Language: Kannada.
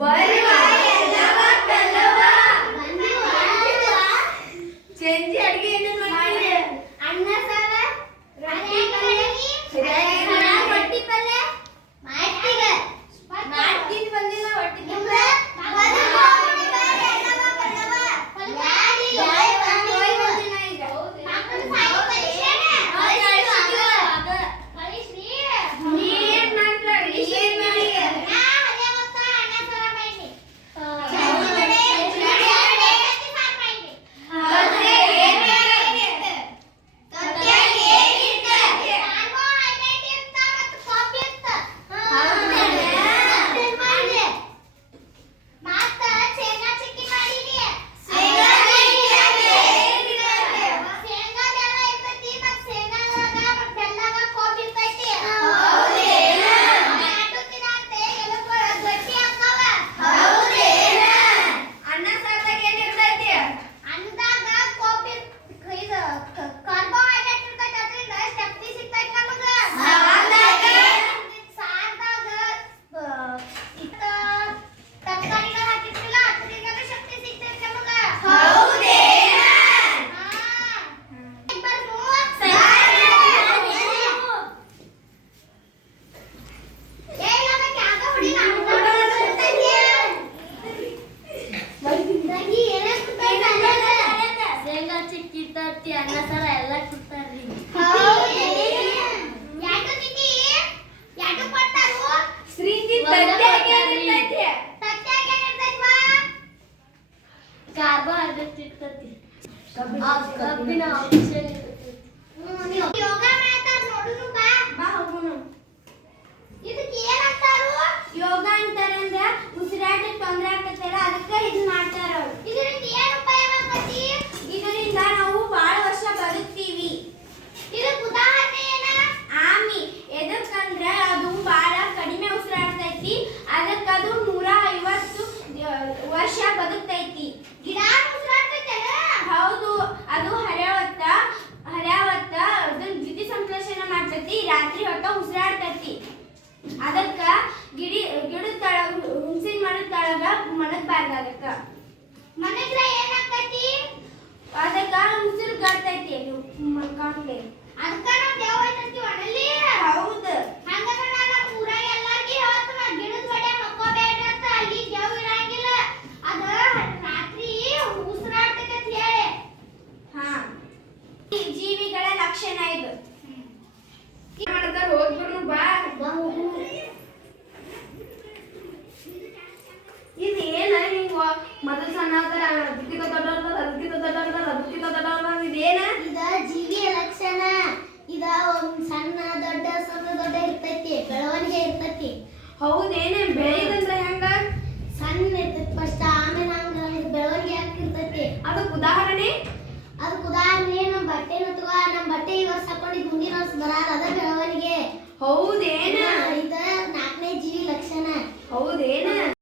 ಬರುವ ಎಲ್ಲವ ಕಲ್ಲವ ಚೆಂಜಿ ಅಡಿಗೆ ಏನೇನ್ ಮಾಡ್ತೀರಿ? ಅನ್ನ ಸಾರ ರೊಟ್ಟಿ ಪಲ್ಯ ರೊಟ್ಟಿ ಪಲ್ಯ ಮಾಡ್ತೀಗ ಮಾಡ್ತೀನಿ ಬಂದಿಲ್ಲ ಒಟ್ಟಿಗೆ ಅನ್ನ ಸಾರ ಎಲ್ಲ ಕೊಡ್ತಾರ್ರಿ. ಕಾರ್ಬೋಹೈಡ್ರೇಟ್ ಇರ್ತೈತಿ ಕಬ್ಬಿನ ಅಂಶ ಇರ್ತೈತಿ. ಯೋಗ ಮಾಡ್ತಾರ ನೋಡುನು ಬಾ ಬಾ ಹೋಗೋಣ. ಇದಕ್ಕೆ ಏನಂತಾರು? ಯೋಗ ಅಂತಾರಂದ್ರ ಉಸಿರಾಟಕ್ಕೆ ತೊಂದರೆ ಆಗತ್ತಲ್ಲ ಅದಕ್ಕೆ ಇದನ್ನ ಮಾಡ್ತಾರ. ಇದರಿಂದ ಏನು ಉಪಯೋಗ ಆಗತ್ತಿ? ಇದರಿಂದ ನಾವು ಬಹಳ ವರ್ಷ ಬದುಕ್ತೀವಿ. ಇದಕ್ಕೆ ಉದಾಹರಣೆ ಏನ? ಆಮಿ ಎದಕ್ಕಂದ್ರ ಅದು ಬಹಳ ಕಡಿಮೆ ಉಸಿರಾಡ್ತೈತಿ ಅದಕ್ಕೆ ಅದು 150 ವರ್ಷ ಬದುಕ್ತೈತಿ. ಗಿಡ ಉಸಿರಾಡ್ತೈತಲ್ಲ? ಹೌದು, ಅದು ಹರ್ಯಾವತ್ತ ಅದನ್ನ ದ್ಯುತಿ ಸಂಶ್ಲೇಷಣೆ ಮಾಡ್ತೈತಿ, ರಾತ್ರಿ ಹೊತ್ತ ಉಸಿರಾಡ್ತೈತಿ. ಅದಕ್ಕ ಗಿಡದ ತಳಗ ಹುಣಸಿನ ಮರದ ತಳಗ ಮಣಗಬಾರ್ದು. ಅದಕ್ಕ ಮಣಗ್ರ ಏನಾಗ್ತೈತಿ? ಅದಕ್ಕ ಉಸಿರು ಗಡ್ತೈತಿ ಕಾಣ್ಲೆ. ಅದಕ್ಕ ನಾವು ದೇವ ಐತಂತಿ ಒಣಲಿ. ಹೌದು, ಹಂಗಂದ್ರ ನಾನು ಊರಾಗ ಎಲ್ಲಾರ್ಗಿ ಹೇಳ್ತನ ಗಿಡದ ಬಡ್ಯ ಮಕ್ಕೋಬೇಡ್ರಿ ಅಂತ. ಅಲ್ಲಿ ದೇವ ಇರಂಗಿಲ್ಲ, ಅದ ರಾತ್ರಿ ಉಸಿರಾಡ್ತೈತಿ ಅಂತ ಹೇಳಿ. ಹಾ, ಜೀವಿಗಳ ಲಕ್ಷಣ ಇದು. ಮಾಡ್ತಾರ ಹೋಗ್ಬರ್ನು ಬಾ. ಇದು ಏನ ಹಿಂಗ ಮೊದಲು ಸಣ್ಣ ಅದಕ್ಕಿಂತ ದೊಡ್ಡವ್ರ ಅದಕ್ಕಿಂತ ದೊಡ್ಡವ್ರ ಅದಕ್ಕಿಂತ ದೊಡ್ಡವ್ರ ಇದೇನ? ಇದ ಜೀವಿಯ ಲಕ್ಷಣ. ಇದ ಸಣ್ಣ ದೊಡ್ಡ ಇರ್ತೈತಿ, ಬೆಳವಣಿಗೆ ಇರ್ತೈತಿ. ಹೌದೇನ? ಬೆಳೆದಂದ್ರ ಹೆಂಗ? ಸಣ್ಣ ಇರ್ತೈತಿ ಫಸ್ಟ್, ಆಮೇಲೆ ಹಂಗ ಬೆಳವಣಿಗೆ ಆಗ್ತಿರ್ತೈತಿ. ಅದಕ್ಕೆ ಉದಾಹರಣೆ? ಅದಕ್ಕೆ ಉದಾಹರಣೆ ನಮ್ಮ ಬಟ್ಟೆನ ತಗೋ. ನಮ್ಮ ಬಟ್ಟೆ ಈ ವರ್ಷ ಹಾಕೊಂಡಿದ್ ಮುಂದಿನ ವರ್ಷ ಬರಲ್ಲ, ಅದ ಬೆಳವಣಿಗೆ. ಹೌದೇನ? ಇದ 4ನೇ ಜೀವಿ ಲಕ್ಷಣ. ಹೌದೇನ?